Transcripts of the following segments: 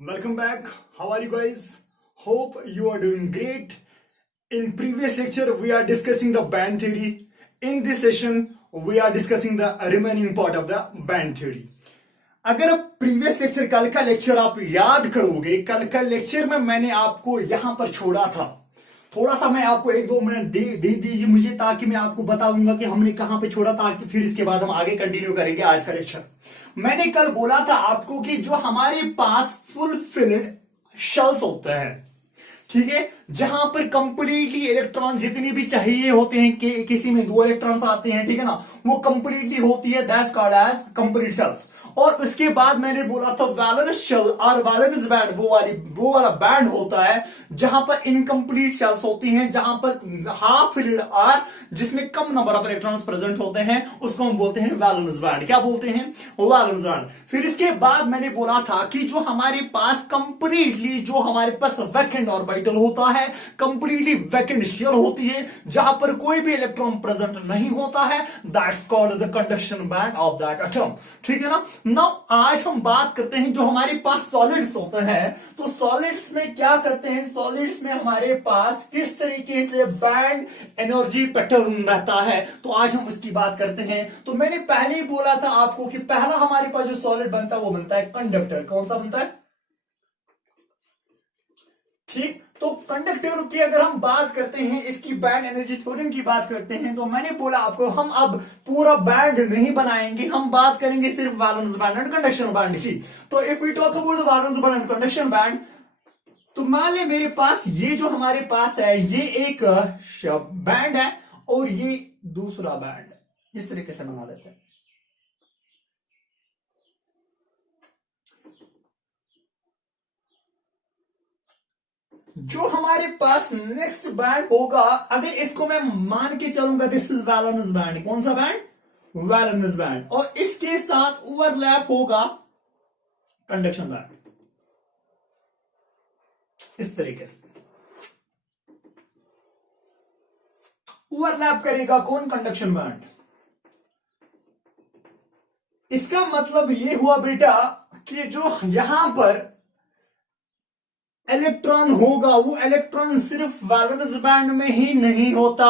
Welcome back. How are you guys? Hope you are doing great. In previous lecture, we are discussing the band theory. In this session, we are discussing the remaining part of the band theory. अगर आप previous lecture कल का lecture आप याद करोगे, कल का lecture में मैंने आपको यहां पर छोड़ा था. थोड़ा सा मैं आपको 1-2 मिनट दे दीजिए मुझे, ताकि मैं आपको बताऊंगा कि हमने कहां पे छोड़ा, ताकि फिर इसके बाद हम आगे कंटिन्यू करेंगे आज का लेक्चर. मैंने कल बोला था आपको कि जो हमारे पास फुलफिल्ड शेल्स होता है, ठीक है, जहां पर कंप्लीटली इलेक्ट्रॉन जितनी भी चाहिए होते हैं कि किसी में 2 इलेक्ट्रॉन्स आते हैं, ठीक है ना, वो कंप्लीटली होती है, that's called as complete shells. और उसके बाद मैंने बोला था वैलेंस शेल और वैलेंस बैंड वो वाला बैंड होता है जहां पर इनकम्प्लीट शेल्स होती हैं, जहां पर हाफ फिल्ड और जिसमें कम नंबर ऑफ इलेक्ट्रॉन्स प्रेजेंट होते हैं, उसको हम बोलते हैं वैलेंस बैंड. क्या बोलते हैं? Valence band. फिर इसके बाद मैंने बोला था कि जो हमारे पास कंप्लीटली जो हमारे पास वैकेंट ऑर्बिटल होता है, कंप्लीटली वैकेंट शेल होती है, जहां पर कोई भी इलेक्ट्रॉन प्रेजेंट नहीं होता है, that's called the conduction band of that atom. ठीक है ना. नाउ आज हम बात करते हैं जो हमारे पास सॉलिड्स होते हैं, तो सॉलिड्स में क्या करते हैं, सॉलिड्स में हमारे पास किस तरीके से बैंड एनर्जी पैटर्न रहता है, तो आज हम उसकी बात करते हैं. तो मैंने पहले ही बोला था आपको कि पहला हमारे पास जो सॉलिड बनता है वो बनता है कंडक्टर. कौन सा बनता है? ठीक. तो कंडक्टर की अगर हम बात करते हैं, इसकी बैंड एनर्जी थ्योरम की बात करते हैं, तो मैंने बोला आपको हम अब पूरा बैंड नहीं बनाएंगे, हम बात करेंगे सिर्फ valence band and conduction band की. तो if we talk about the valence band and conduction band, तो मान ले मेरे पास ये जो हमारे पास है ये एक बैंड है और ये दूसरा बैंड है. इस तरीके से बना लेते हैं. जो हमारे पास नेक्स्ट बैंड होगा, अगर इसको मैं मान के चलूंगा दिस इज वैलेंस बैंड. कौन सा बैंड? Valence band. और इसके साथ ओवरलैप होगा कंडक्शन बैंड. इस तरीके से ओवरलैप करेगा कौन? Conduction band. इसका मतलब ये हुआ बेटा कि जो यहां पर इलेक्ट्रॉन होगा वो इलेक्ट्रॉन सिर्फ वैलेंस बैंड में ही नहीं होता,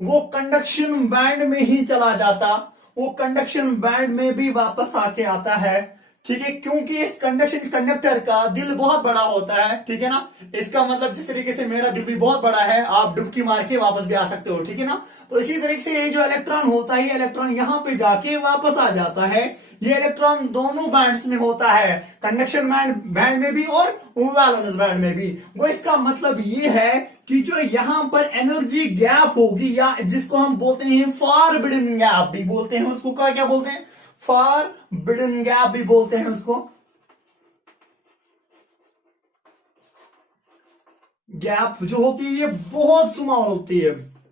वो कंडक्शन बैंड में ही चला जाता, वो कंडक्शन बैंड में भी वापस आके आता है. ठीक है, क्योंकि इस कंडक्टर का दिल बहुत बड़ा होता है. ठीक है ना. इसका मतलब जिस तरीके से मेरा दिल भी बहुत बड़ा है, आप डुबकी मार के वापस भी आ सकते हो. ठीक है ना. तो इसी तरीके से ये जो इलेक्ट्रॉन होता है, ये इलेक्ट्रॉन यहां पे जाके वापस आ जाता है. ये इलेक्ट्रॉन दोनों बैंड्स में होता है, कंडक्शन बैंड में भी और वैलेंस बैंड में भी. वो इसका मतलब ये है कि जो यहां पर एनर्जी गैप होगी, या जिसको हम बोलते हैं फॉरबिडन गैप भी बोलते हैं, उसको क्या बोलते हैं? फॉरबिडन गैप भी बोलते हैं उसको. गैप जो होती है ये बहुत स्मॉल होती है,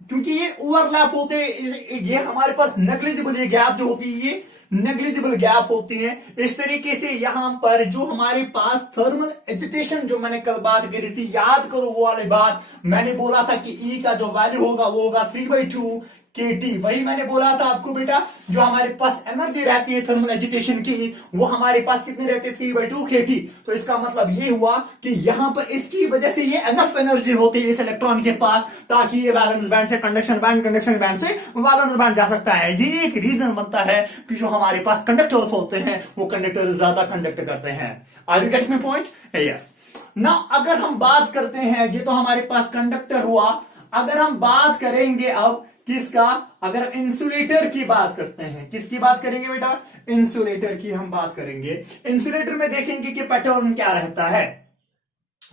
क्योंकि ये ओवरलैप होते हैं. ये हमारे पास नेग्लिजिबल, ये गैप जो होती है ये नेग्लिजिबल गैप होती है. इस तरीके से यहां पर जो हमारे पास थर्मल एजिटेशन जो मैंने कल बात करी थी, याद करो वो वाली बात. मैंने बोला था कि ई का जो वैल्यू होगा वो होगा 3/2 kT. वही मैंने बोला था आपको बेटा, जो हमारे पास एनर्जी रहती है थर्मल एजिटेशन की, वो हमारे पास कितने रहते हैं? 3/2 kT. तो इसका मतलब ये हुआ कि यहां पर इसकी वजह से ये एनफ एनर्जी होती है इस इलेक्ट्रॉन के पास, ताकि ये वैलेंस बैंड से कंडक्शन बैंड से वैलेंस बैंड जा सकता है. ये एक रीजन बनता है कि जो हमारे पास कंडक्टर्स होते हैं वो कंडक्टर ज्यादा कंडक्ट करते हैं. Are you getting my point? Yes. ना अगर हम बात करते हैं, ये तो हमारे पास कंडक्टर हुआ. अगर हम बात करेंगे अब किसका? अगर इंसुलेटर की बात करते हैं, किसकी बात करेंगे बेटा? इंसुलेटर की हम बात करेंगे. इंसुलेटर में देखेंगे कि पैटर्न क्या रहता है.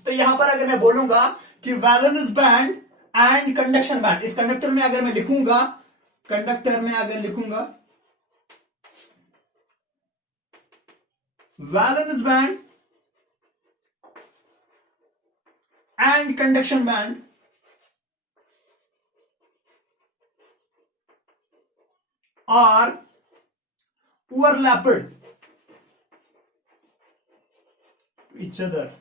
तो यहां पर अगर मैं बोलूंगा कि valence band and conduction band, इस कंडक्टर में अगर मैं लिखूंगा, valence band and conduction band are overlapped to each other.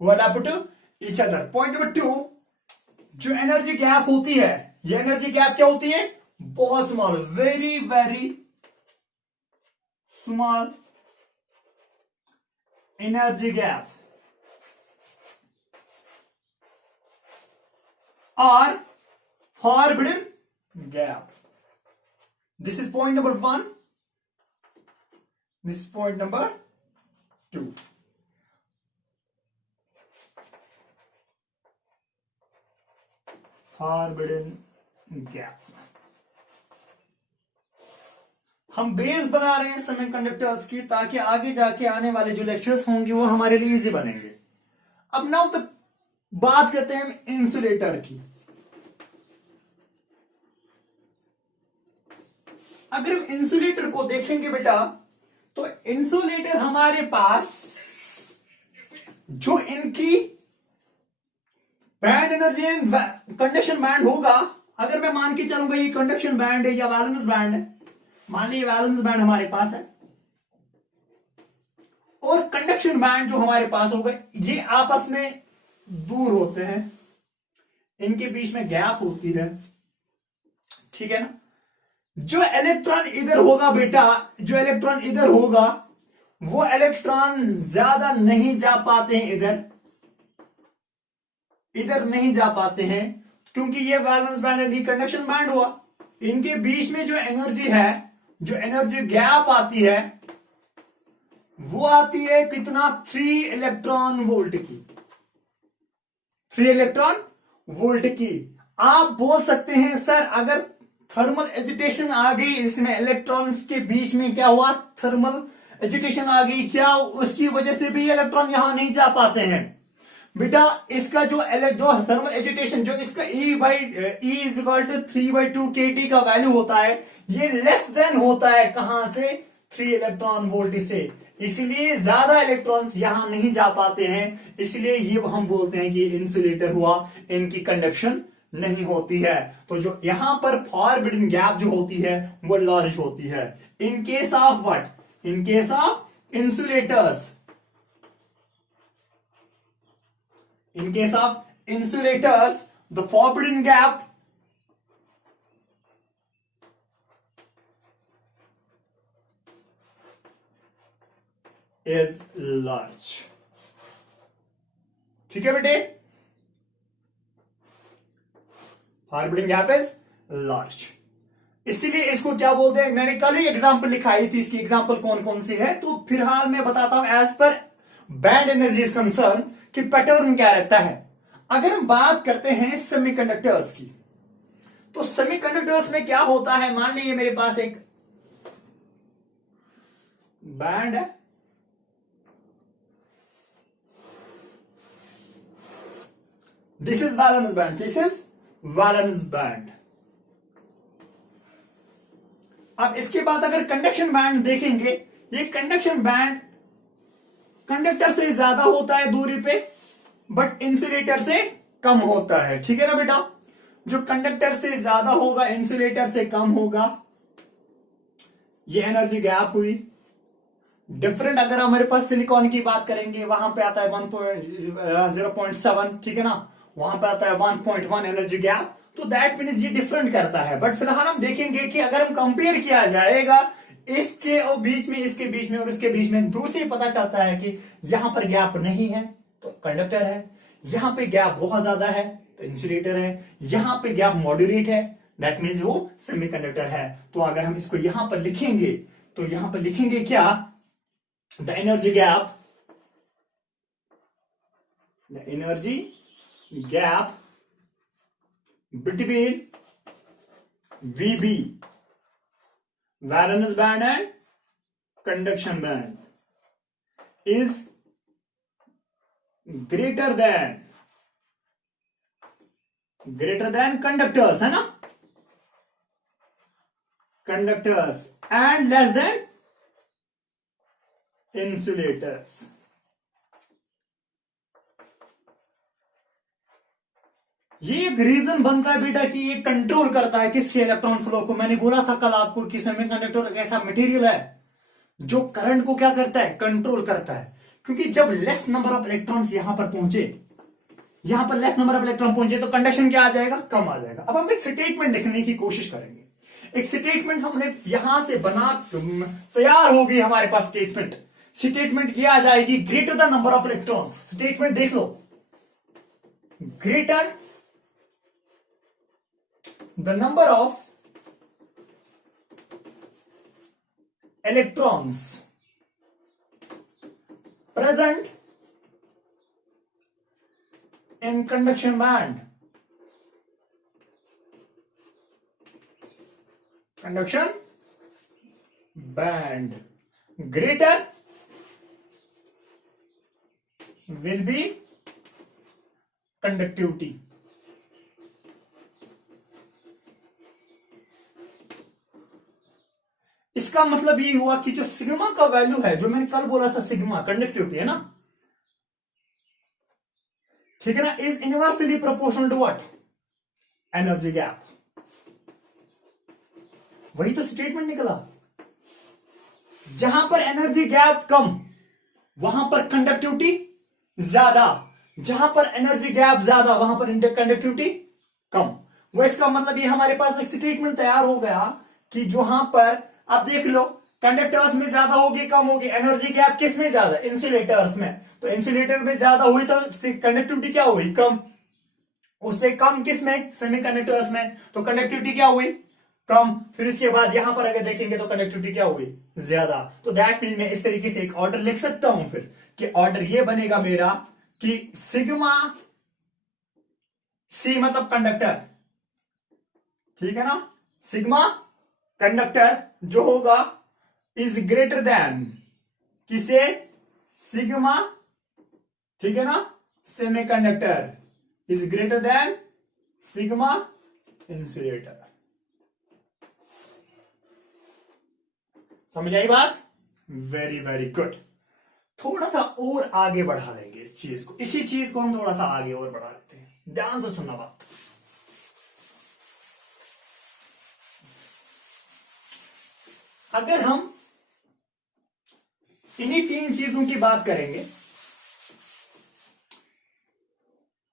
Overlapped to each other. Point number 2, जो एनर्जी गैप होती है, ये एनर्जी गैप क्या होती है? बहुत small, very very small energy gap or forbidden gap. This is point number 1. This is point number 2. Forbidden gap. हम base बना रहे हैं सेमीकंडक्टर्स की, ताकि आगे जाके आने वाले जो लेक्चर्स होंगे वो हमारे लिए इजी बनेंगे। अब नाउ तक बात करते हैं हम इंसुलेटर की। अगर हम इंसुलेटर को देखेंगे बेटा, तो इंसुलेटर हमारे पास जो इनकी band energy and conduction band होगा, अगर मैं मान के चलूंगा ये कंडक्शन बैंड है या वैलेंस बैंड है, मान लीजिए वैलेंस बैंड हमारे पास है और कंडक्शन बैंड जो हमारे पास होगा, ये आपस में दूर होते हैं, इनके बीच में गैप होती है, ठीक है ना। जो इलेक्ट्रॉन इधर होगा बेटा, जो इलेक्ट्रॉन इधर होगा, वो इलेक्ट्रॉन ज्यादा नहीं जा पाते हैं इधर नहीं जा पाते हैं, क्योंकि ये वैलेंस बैंड है, कंडक्शन बैंड हुआ। इनके बीच में जो एनर्जी है, जो एनर्जी गैप आती है, वो आती है कितना, 3 इलेक्ट्रॉन वोल्ट की, 3 इलेक्ट्रॉन वोल्ट की। आप बोल सकते हैं सर अगर थर्मल एजिटेशन आ गई, इसमें इलेक्ट्रॉन्स के बीच में क्या हुआ, थर्मल एजिटेशन आ गई, क्या उसकी वजह से भी इलेक्ट्रॉन यहां नहीं जा पाते हैं? बेटा इसका जो थर्मल एजिटेशन, जो इसका E is equal to 3/2 kT का वैल्यू होता है, ये लेस देन होता है कहां से, 3 इलेक्ट्रॉन वोल्ट से, इसलिए ज्यादा इलेक्ट्रॉन्स यहां नहीं जा पाते हैं, इसलिए ये हम बोलते हैं कि इंसुलेटर हुआ, इनकी कंडक्शन नहीं होती है। तो जो यहां पर फॉरबिडन गैप जो होती है वो लार्ज होती है। इन case of what, in case of insulators, in case of insulators, the forbidden gap is large। ठीक है बेटे, forbidden gap is large, इसीलिए इसको क्या बोलते हैं, मैंने कल ही एग्जांपल लिखाई थी, इसकी एग्जांपल कौन कौन सी है, तो फिलहाल मैं बताता हूं as far band energy is concern कि पैटर्न क्या रहता है। अगर हम बात करते हैं सेमीकंडक्टर्स की, तो सेमीकंडक्टर्स में क्या होता है, मान लीजिए मेरे पास एक बैंड है, this is valence band, this is valence band. अब इसके बाद अगर कंडक्शन बैंड देखेंगे, ये कंडक्शन बैंड कंडक्टर से ज्यादा होता है दूरी पे, बट इंसुलेटर से कम होता है, ठीक है ना बेटा। जो कंडक्टर से ज्यादा होगा इंसुलेटर से कम होगा, ये एनर्जी गैप हुई। डिफरेंट अगर हमारे पास सिलिकॉन की बात करेंगे, वहां पे आता है 0.7, ठीक है ना, वहां पे आता है 1.1 एनर्जी गैप, तो दैट मीन्स ये डिफरेंट करता है। बट फिलहाल हम देखेंगे कि अगर हम कंपेयर किया जाएगा इसके और बीच में, इसके बीच में और इसके बीच में, दूसरी पता चलता है कि यहां पर गैप नहीं है तो कंडक्टर है, यहां पे गैप बहुत ज्यादा है तो इंसुलेटर है, यहां पे गैप मॉडरेट है, दैट मीन्स वो सेमीकंडक्टर है। तो अगर हम इसको यहां पर लिखेंगे, तो यहां पर लिखेंगे क्या, the energy gap, the energy gap between VB, valence band and conduction band, is greater than conductors, है ना, conductors and less than insulators। ये एक रीजन बनता है बेटा कि ये कंट्रोल करता है किसके, इलेक्ट्रॉन फ्लो को। मैंने बोला था कल आपको कि सेमीकंडक्टर एक ऐसा मटेरियल है जो करंट को क्या करता है, कंट्रोल करता है। क्योंकि जब लेस नंबर ऑफ इलेक्ट्रॉन्स यहां पर पहुंचे, यहां पर लेस नंबर ऑफ इलेक्ट्रॉन पहुंचे, तो कंडक्शन क्या आ जाएगा, कम आ जाएगा। अब हम एक स्टेटमेंट लिखने की कोशिश करेंगे एक स्टेटमेंट हमने यहां से बना, तैयार हो गई हमारे पास स्टेटमेंट। स्टेटमेंट क्या आ जाएगी? Greater the number of electrons. Statement देख लो, greater the number of electrons present in conduction band. Conduction band greater will be conductivity. इसका मतलब ये हुआ कि जो सिग्मा का वैल्यू है, जो मैंने कल बोला था सिग्मा कंडक्टिविटी है ना, ठीक है ना, is inversely proportional to what? Energy gap. वही तो स्टेटमेंट निकला। जहां पर एनर्जी गैप कम वहां पर कंडक्टिविटी ज्यादा, जहां पर एनर्जी गैप ज्यादा वहां पर कंडक्टिविटी कम। वो इसका मतलब ये हमारे पास एक स्टेटमेंट तैयार हो गया कि जहां पर आप देख लो कंडक्टर्स में ज्यादा होगी कम होगी, एनर्जी गैप किस में ज्यादा? इंसुलेटर्स में। तो इंसुलेटर में ज्यादा हुई तो कंडक्टिविटी क्या हुई? कम। उससे कम किस में? सेमीकंडक्टर्स में। तो कंडक्टिविटी क्या हुई? कम। फिर इसके बाद यहां पर अगर देखेंगे तो कंडक्टिविटी क्या हुई? ज्यादा। तो दैट मीन मैं इस तरीके से एक ऑर्डर लिख सकता हूं फिर कि ऑर्डर ये बनेगा मेरा कि सिग्मा सी मतलब कंडक्टर, ठीक है ना, सिग्मा कंडक्टर जो होगा इज ग्रेटर देन किसे? सिग्मा, ठीक है ना, semiconductor is greater than sigma insulator. समझ आई बात? Very very good. थोड़ा सा और आगे बढ़ा देंगे इस चीज को, इसी चीज को हम थोड़ा सा आगे और बढ़ा लेते हैं। ध्यान से सुनना बात। अगर हम इन्हीं तीन चीजों की बात करेंगे,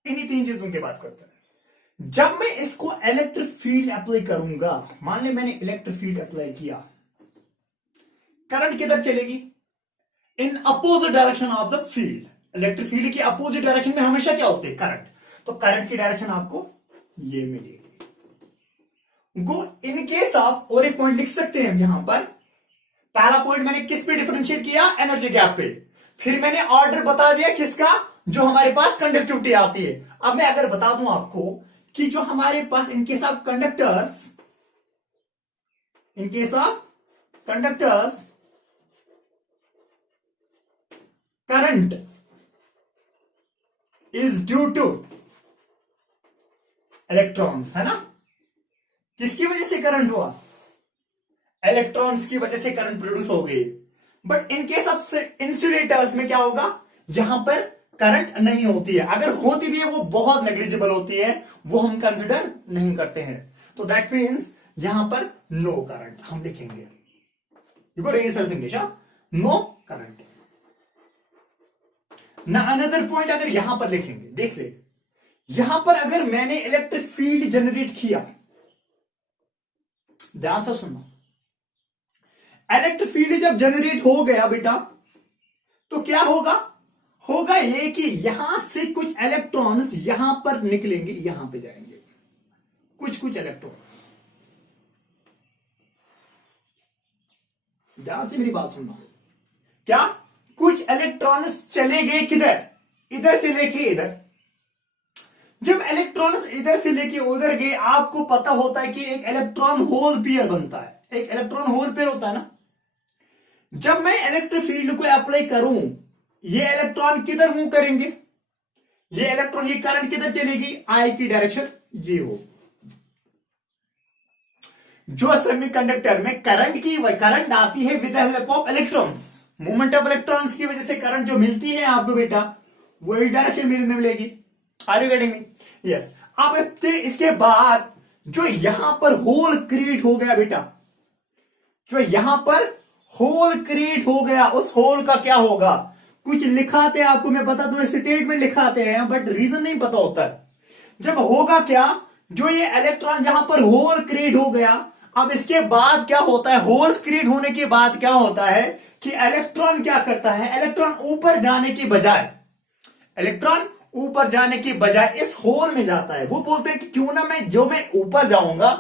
इन्हीं तीन चीजों की बात करते हैं, जब मैं इसको इलेक्ट्रिक फील्ड अप्लाई करूंगा, मान ले मैंने इलेक्ट्रिक फील्ड अप्लाई किया, करंट किधर चलेगी? In opposite direction of the field. Electric field की अपोजिट डायरेक्शन में हमेशा क्या होती है? करंट। तो करंट की डायरेक्शन आपको ये मिलेगी। गो इन केस ऑफ, और एक पॉइंट लिख सकते हैं हम यहां पर। पहला पॉइंट मैंने किस पे डिफरेंशिएट किया? एनर्जी गैप पे। फिर मैंने ऑर्डर बता दिया किसका? जो हमारे पास कंडक्टिविटी आती है। अब मैं अगर बता दूं आपको कि जो हमारे पास in case of conductors, in case of conductors current is due to electrons, है ना? किसकी वजह से करंट हुआ? इलेक्ट्रॉन्स की वजह से करंट प्रोड्यूस हो गई। But in case of insulators में क्या होगा? यहां पर करंट नहीं होती है, अगर होती भी है वो बहुत नेग्लिजिबल होती है, वो हम कंसिडर नहीं करते हैं। तो दैट मीन्स यहां पर नो करंट हम लिखेंगे। You go research English, no current. ना अनदर पॉइंट अगर यहां पर लिखेंगे, देख ले, यहां पर अगर मैंने इलेक्ट्रिक फील्ड जनरेट किया, ध्यान से सुनना, इलेक्ट्रिक फील्ड जब जनरेट हो गया बेटा, तो क्या होगा? होगा ये कि यहां से कुछ इलेक्ट्रॉन्स यहां पर निकलेंगे, यहां पे जाएंगे कुछ कुछ इलेक्ट्रॉन। ध्यान से मेरी बात सुनना। क्या? कुछ इलेक्ट्रॉन्स चले गए किधर? इधर से लेके इधर। जब इलेक्ट्रॉन्स इधर से लेके उधर गए, आपको पता होता है कि एक इलेक्ट्रॉन होल पेयर बनता है, एक इलेक्ट्रॉन होल पेयर होता है ना। जब मैं इलेक्ट्रिक फील्ड को अप्लाई करूं, ये इलेक्ट्रॉन किधर मूव करेंगे? ये इलेक्ट्रॉन, ये करंट किधर चलेगी? आई की डायरेक्शन ये हो। जो सेमीकंडक्टर में करंट आती है with help of electrons, movement of electrons की वजह से करंट जो मिलती है आपको बेटा, वो इस डायरेक्शन में मिलेगी। Are you getting me? Yes. अब इसके बाद जो यहां पर होल क्रिएट हो गया बेटा, जो यहां पर होल क्रिएट हो गया, उस होल का क्या होगा? कुछ लिखाते हैं आपको, मैं बता दूं, स्टेटमेंट लिखाते हैं बट रीजन नहीं पता होता है। जब होगा क्या, जो ये इलेक्ट्रॉन जहां पर होल क्रिएट हो गया, अब इसके बाद क्या होता है, होल्स क्रिएट होने के बाद क्या होता है कि इलेक्ट्रॉन क्या करता है, इलेक्ट्रॉन ऊपर जाने की बजाय, इलेक्ट्रॉन ऊपर जाने की बजाय इस होल में जाता है। वो बोलते हैं कि क्यों ना मैं ऊपर जाऊंगा,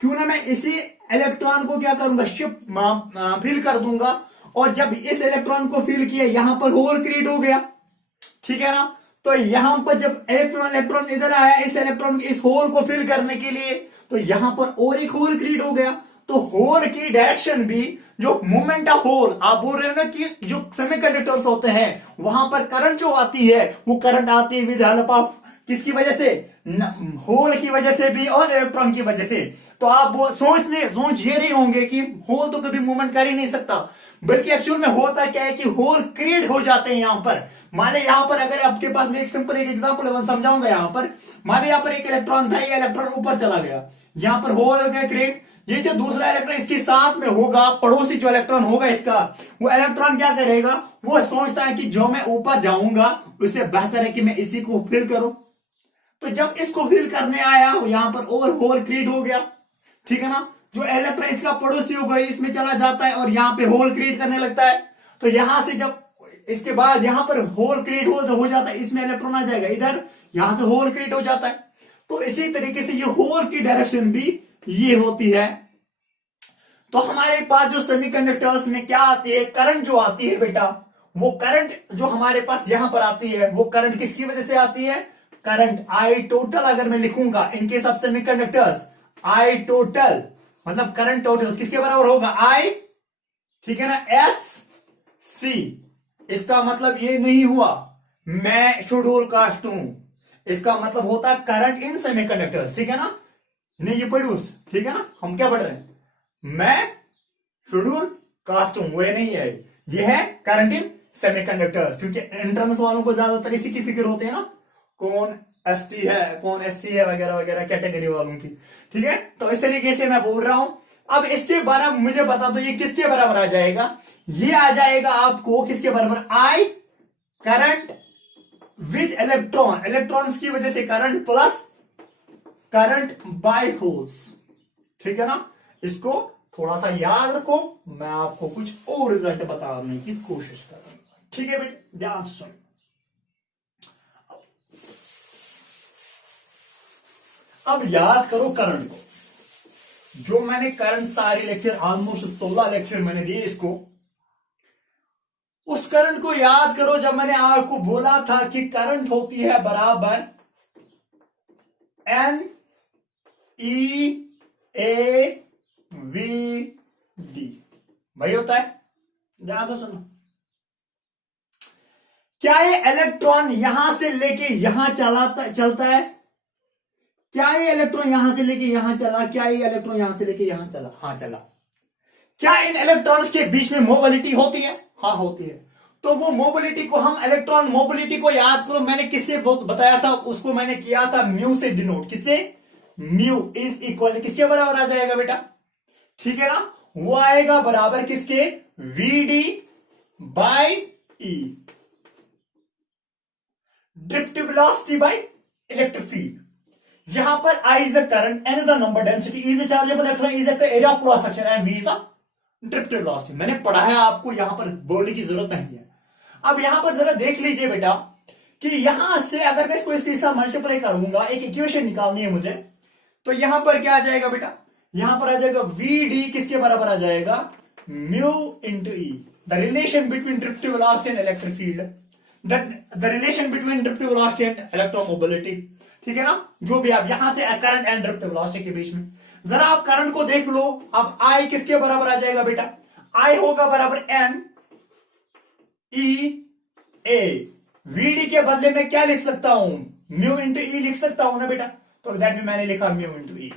क्यों ना मैं इसी इलेक्ट्रॉन को क्या करूंगा, शिफ्ट फिल कर दूंगा। और जब इस इलेक्ट्रॉन को फिल किया, यहां पर होल क्रिएट हो गया, ठीक है ना। तो यहां पर जब इलेक्ट्रॉन इधर आया, इस इलेक्ट्रॉन इस होल को फिल करने के लिए, तो यहां पर और एक होल क्रिएट हो गया। तो होल की डायरेक्शन भी, जो मूवमेंट ऑफ होल, आप बोल रहे हो ना कि जो सेमीकंडक्टर्स होते हैं वहां पर करंट जो आती है, वो करंट आती है विद हेल्प ऑफ किसकी वजह से, होल की वजह से भी और इलेक्ट्रॉन की वजह से। तो आप सोच ये नहीं होंगे कि होल तो कभी मूवमेंट कर ही नहीं सकता, बल्कि एक्चुअल में होता क्या है कि होल क्रिएट हो जाते हैं यहां पर। माने यहां पर अगर आपके पास में एक सिंपल एक एग्जांपल समझाऊंगा, यहां पर माने यहां पर एक इलेक्ट्रॉन था, ये इलेक्ट्रॉन ऊपर चला गया, यहां पर होल हो गया क्रिएट। ये जो दूसरा इलेक्ट्रॉन इसके साथ में होगा, पड़ोसी जो इलेक्ट्रॉन होगा इसका, वो इलेक्ट्रॉन क्या करेगा, वो सोचता है कि जो मैं ऊपर जाऊंगा उससे बेहतर है कि मैं इसी को फिल करूं। तो जब इसको फिल करने आया, यहां पर और होल क्रिएट हो गया, ठीक है ना। जो इलेक्ट्रॉन इसका पड़ोसी होगा इसमें चला जाता है और यहां पे होल क्रिएट करने लगता है। तो यहां से जब इसके बाद यहां पर होल क्रिएट हो जाता है, इसमें इलेक्ट्रॉन आ जाएगा इधर, यहां से होल क्रिएट हो जाता है। तो इसी तरीके से ये होल की डायरेक्शन भी ये होती है। तो हमारे पास जो सेमीकंडक्टर्स में क्या आती है, करंट जो आती है बेटा, वो करंट जो हमारे पास यहां पर आती है, वो करंट किसकी वजह से आती है, करंट आई टोटल अगर मैं लिखूंगा इन case of semiconductors, I total मतलब करंट टोटल किसके बराबर होगा, आई, ठीक है ना, एस सी। इसका मतलब ये नहीं हुआ मैं शेड्यूल कास्ट हूं, इसका मतलब होता है करंट इन सेमीकंडक्टर्स, ठीक है ना, नहीं ये प्रोड्यूस, ठीक है ना। हम क्या पढ़ रहे हैं, मैं शेड्यूल कास्ट हूं, वो नहीं है, ये है करंट इन सेमीकंडक्टर्स। क्योंकि एंट्रेंस वालों को ज्यादातर इसी की फिक्र होती है ना, कौन एसटी है कौन एससी है वगैरह वगैरह कैटेगरी वालों की, ठीक है। तो इस तरीके से मैं बोल रहा हूं। अब इसके बारे में मुझे बता दो, ये किसके बराबर आ जाएगा, ये आ जाएगा आपको किसके बराबर, I current with electron, electrons की वजह से current plus current by holes, ठीक है ना। इसको थोड़ा सा याद रखो, मैं आपको कुछ और रिजल्ट बताने की कोशिश करूंगा, ठीक है बेटे, ध्यान से सुनो। अब याद करो करंट को, जो मैंने करंट सारे लेक्चर ऑलमोस्ट 16 लेक्चर मैंने दिए इसको, उस करंट को याद करो जब मैंने आपको बोला था कि करंट होती है बराबर N E A V D, वही होता है, ध्यान से सुनो। क्या ये इलेक्ट्रॉन यहां से लेके यहां चलता है, क्या ये इलेक्ट्रॉन यहां से लेके यहां चला, क्या ये इलेक्ट्रॉन यहां से लेके यहां चला, हाँ चला। क्या इन इलेक्ट्रॉन्स के बीच में मोबिलिटी होती है, हाँ होती है। तो वो मोबिलिटी को हम इलेक्ट्रॉन मोबिलिटी को याद करो, मैंने किससे बताया था, उसको मैंने किया था म्यू से डिनोट, किससे, म्यू इज इक्वल किसके बराबर आ जाएगा बेटा, ठीक है ना, वो आएगा बराबर किसके, V D by E, drift velocity by electric field. यहां पर I is the current, N is the number density, E is the chargeable electron, E is the area of cross section and V is the drift velocity. मैंने पढ़ा है, आपको यहां पर बोलने की जरूरत नहीं है। अब यहां पर जरा देख लीजिए बेटा कि यहां से अगर मैं इसके साथ मल्टीप्लाई करूंगा, एक इक्वेशन निकालनी है मुझे, तो यहां पर क्या आ जाएगा बेटा, यहां पर आ जाएगा वी डी किसके बराबर आ जाएगा, mu into E, the relation between drift velocity and electric field, the relation between drift velocity and electromobility, ठीक है ना। जो भी आप यहां से करंट एंड ड्रिफ्टिव वेलोसिटी के बीच में जरा आप करंट को देख लो। अब आई किसके बराबर आ जाएगा बेटा, आई होगा बराबर एन ई ए, वीडी के बदले में क्या लिख सकता हूं, म्यू इंटू ई लिख सकता हूं ना बेटा। तो दैट में मैंने लिखा म्यू इंटू ई,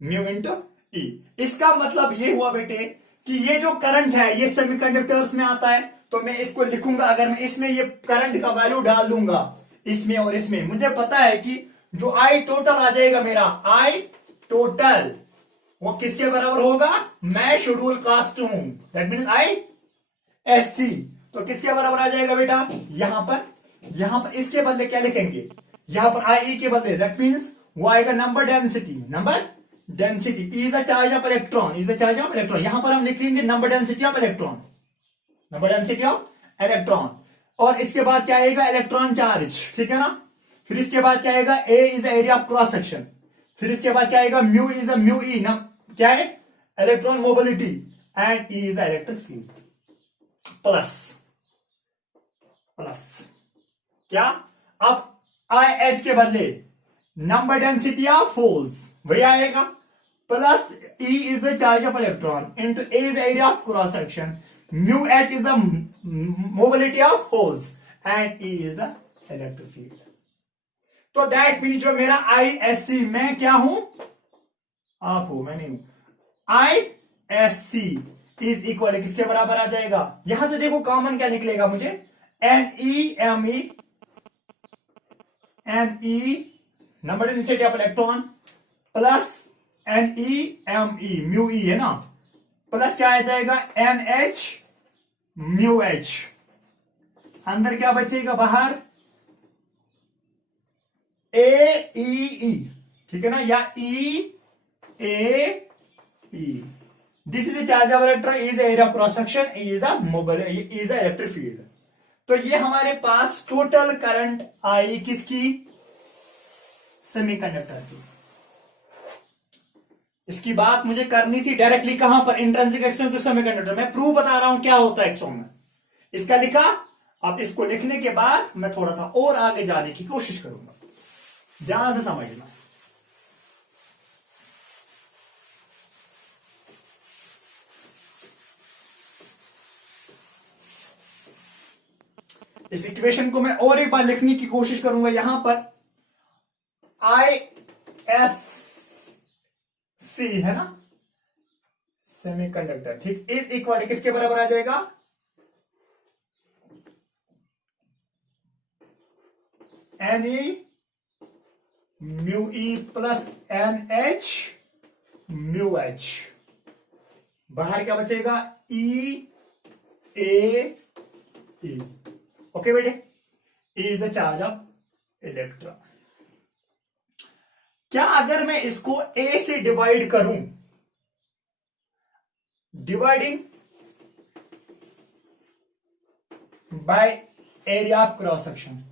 म्यू इंटू ई। इसका मतलब ये हुआ बेटे कि ये जो करंट है ये सेमीकंडक्टर्स में आता है, तो मैं इसको लिखूंगा, अगर मैं इसमें ये करंट का वैल्यू डाल दूंगा इसमें और इसमें, मुझे पता है कि जो आई टोटल आ जाएगा मेरा, आई टोटल वो किसके बराबर होगा, मैं शेड्यूल कास्ट हूं, that mean I S C. तो किसके बराबर आ जाएगा बेटा, यहां पर इसके बदले क्या लिखेंगे, यहां पर आई के बदले दैट मीन्स वो आएगा number density, number density is the charge of electron, is the charge of electron. यहां पर हम लिख लेंगे number density of electron, number density of electron. और इसके बाद क्या आएगा, इलेक्ट्रॉन चार्ज, ठीक है ना। फिर इसके बाद क्या आएगा, A is the area of cross section. फिर इसके बाद क्या आएगा, mu is the mu E, क्या है, electron mobility, and E is the electric field. Plus plus क्या, अब आई एच के बदले नंबर डेंसिटी ऑफ होल्स वही आएगा, plus E is the charge of electron into A is area of cross section, mu H is the mobility of holes, and E is the electric field. तो that mean जो मेरा आई S सी, मैं क्या हूं, आप हो, मैं नहीं हूं। I S C is equal किसके बराबर आ जाएगा, यहां से देखो कॉमन क्या निकलेगा मुझे, N E M E, N E number density of electron, plus N E M E, mu E है ना, प्लस क्या आ जाएगा, एन एच म्यू एच। अंदर क्या बचेगा, बाहर ए ई ई, ठीक है ना, या E A E. This is the charge of electron, is area of cross section, is the mobile, is the electric field. तो ये हमारे पास टोटल करंट आई किसकी, सेमीकंडक्टर की। इसकी बात मुझे करनी थी डायरेक्टली कहां पर, इंट्रिंसिक एक्सट्रिंसिक सेमीकंडक्टर। मैं प्रूव बता रहा हूं क्या होता है एक्चुअल में, इसका लिखा। अब इसको लिखने के बाद मैं थोड़ा सा और आगे जाने की कोशिश करूंगा, ध्यान से समझना। इस इक्वेशन को मैं और एक बार लिखने की कोशिश करूंगा। यहां पर आई एस सी है ना, सेमीकंडक्टर, ठीक, इज इक्वल किसके बराबर आ जाएगा, N E mu E plus N H mu H. बाहर क्या बचेगा, ई ए ई। ओके बेटे, is the charge of electron. क्या अगर मैं इसको ए से डिवाइड करूं, dividing by area of cross section,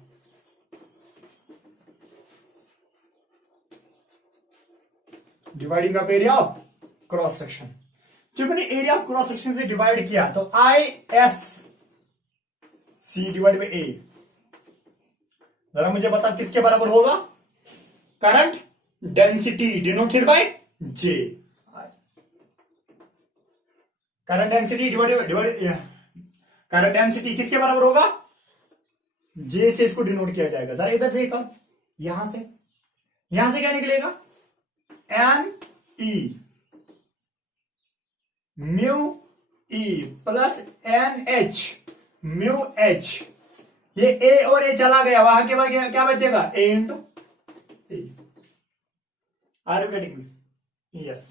dividing of area of cross section. जब मैंने एरिया ऑफ क्रॉस सेक्शन से डिवाइड किया तो I S C divide by A, जरा मुझे बता किसके बराबर होगा, current density denoted by J. Current density current density किसके बराबर होगा, जे से इसको डिनोट किया जाएगा। जरा इधर देखो, यहां से क्या निकलेगा, N E mu E plus N H mu H. ये ए और ए चला गया, वहां के बाद क्या बचेगा, A into A. Are you getting me, yes.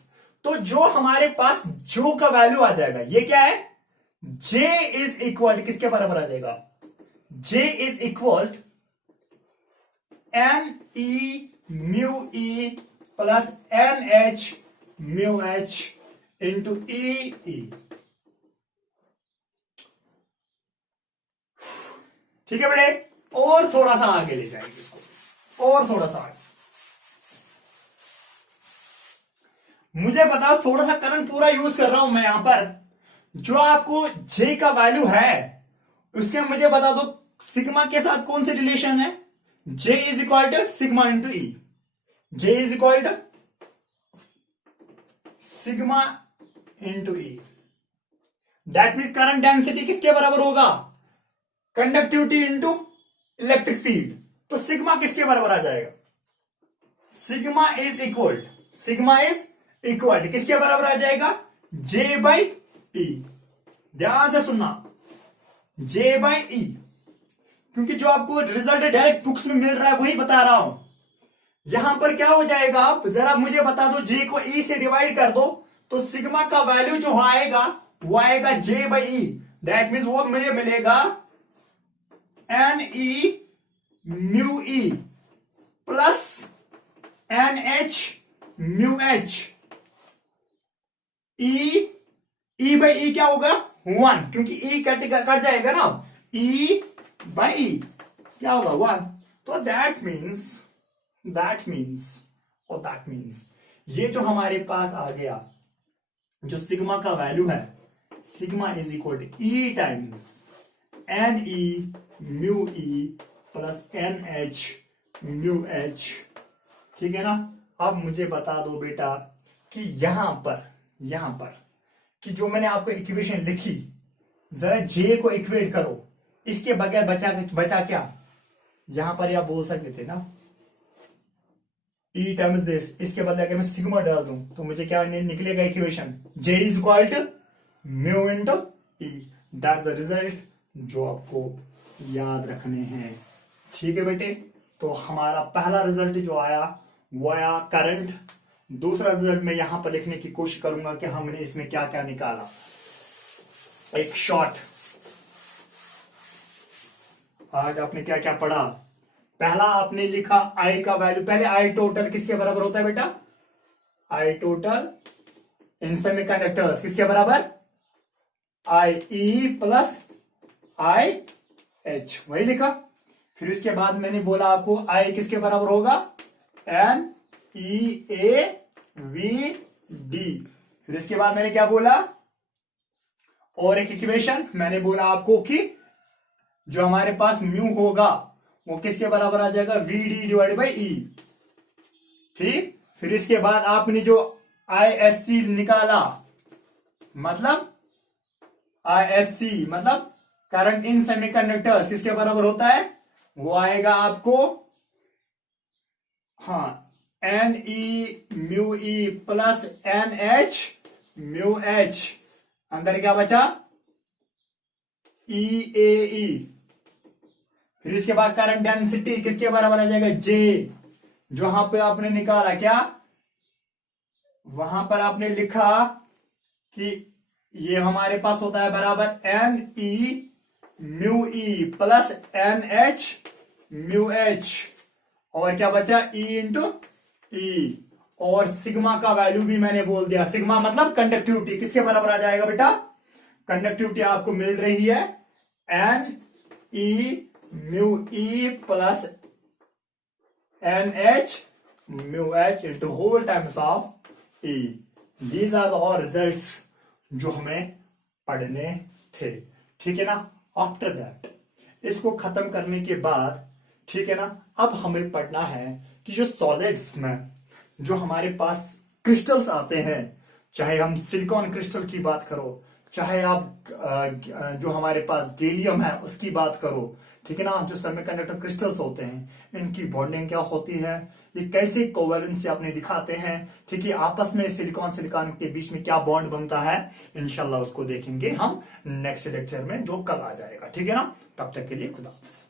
तो जो हमारे पास जो का वैल्यू आ जाएगा, ये क्या है, जे इज इक्वल किसके बराबर आ जाएगा, J is equal N E mu E plus N H mu H into E E. ठीक है बेटे, और थोड़ा सा आगे ले जाएंगे इसको, और थोड़ा सा आगे। मुझे बताओ, थोड़ा सा करंट पूरा यूज कर रहा हूं मैं यहां पर, जो आपको जे का वैल्यू है उसके मुझे बता दो सिग्मा के साथ कौन सी रिलेशन है, J is equal to sigma into E. J is equal to sigma into E. That means current density किसके बराबर होगा, कंडक्टिविटी इंटू इलेक्ट्रिक फील्ड। तो सिग्मा किसके बराबर आ जाएगा, सिग्मा इज इक्वल किसके बराबर आ जाएगा, जे बाई ई। ध्यान से सुनना, जे बाई ई, क्योंकि जो आपको रिजल्ट डायरेक्ट बुक्स में मिल रहा है वही बता रहा हूं। यहां पर क्या हो जाएगा, आप जरा मुझे बता दो, जे को ई से डिवाइड कर दो तो सिग्मा का वैल्यू जो आएगा वो आएगा J by E. That means वो मुझे मिलेगा N E mu E plus N H mu H E by E क्या होगा 1, क्योंकि ई कट जाएगा ना, ई बाई ई क्या होगा 1। तो दैट मीन्स ये जो हमारे पास आ गया, जो सिग्मा का वैल्यू है, sigma is equal to E times N E mu E plus N H mu H. ठीक है ना। अब मुझे बता दो बेटा कि यहां पर कि जो मैंने आपको इक्वेशन लिखी, जरा जे को इक्वेट करो, इसके बगैर बचा क्या, यहां पर आप बोल सकते थे ना ई टाइम्स दिस, इसके बदले अगर मैं सिग्मा डाल दूं तो मुझे क्या निकलेगा equation, J is equal to mu into E. That's the result जो आपको याद रखने हैं। ठीक है बेटे। तो हमारा पहला रिजल्ट जो आया वो आया करंट। दूसरा रिजल्ट मैं यहां पर लिखने की कोशिश करूंगा कि हमने इसमें क्या क्या निकाला। एक शॉर्ट, आज आपने क्या क्या पढ़ा। पहला आपने लिखा आई का वैल्यू, पहले आई टोटल किसके बराबर होता है बेटा, आई टोटल इन सेमीकंडक्टर्स किसके बराबर, आई ई प्लस आई एच, वही लिखा। फिर इसके बाद मैंने बोला आपको आई किसके बराबर होगा, N E A V D. फिर इसके बाद मैंने क्या बोला, और एक इक्वेशन मैंने बोला आपको कि जो हमारे पास म्यू होगा वो किसके बराबर आ जाएगा, we D divide by E. ठीक। फिर इसके बाद आपने जो आई एस सी निकाला, मतलब आई एस सी मतलब करंट इन सेमीकंडक्टर्स किसके बराबर होता है, वो आएगा आपको, हाँ, N E mu E plus N H mu H. अंदर क्या बचा, ई ए ई। फिर इसके बाद करंट डेंसिटी किसके बराबर आ जाएगा, जे। जहां पे आपने निकाला क्या, वहां पर आपने लिखा कि ये हमारे पास होता है बराबर N E mu E plus N H mu H, और क्या बचा ई इंटू ई। और सिग्मा का वैल्यू भी मैंने बोल दिया, सिग्मा मतलब कंडक्टिविटी किसके बराबर आ जाएगा बेटा, कंडक्टिविटी आपको मिल रही है N E mu E plus N H mu H into whole times of E. These are all results जो हमें पढ़ने थे। ठीक है ना। आफ्टर दैट, इसको खत्म करने के बाद, ठीक है ना, अब हमें पढ़ना है कि जो सॉलिड्स में जो हमारे पास क्रिस्टल्स आते हैं, चाहे हम सिलिकॉन क्रिस्टल की बात करो, चाहे आप जो हमारे पास गैलियम है उसकी बात करो, ठीक है ना, जो सेमीकंडक्टर क्रिस्टल्स होते हैं, इनकी बॉन्डिंग क्या होती है, ये कैसे कोवेलेंस से अपने दिखाते हैं, ठीक है, आपस में सिलिकॉन के बीच में क्या बॉन्ड बनता है, इंशाल्लाह उसको देखेंगे हम नेक्स्ट लेक्चर में जो कल आ जाएगा। ठीक है ना। तब तक के लिए खुदा हाफिज।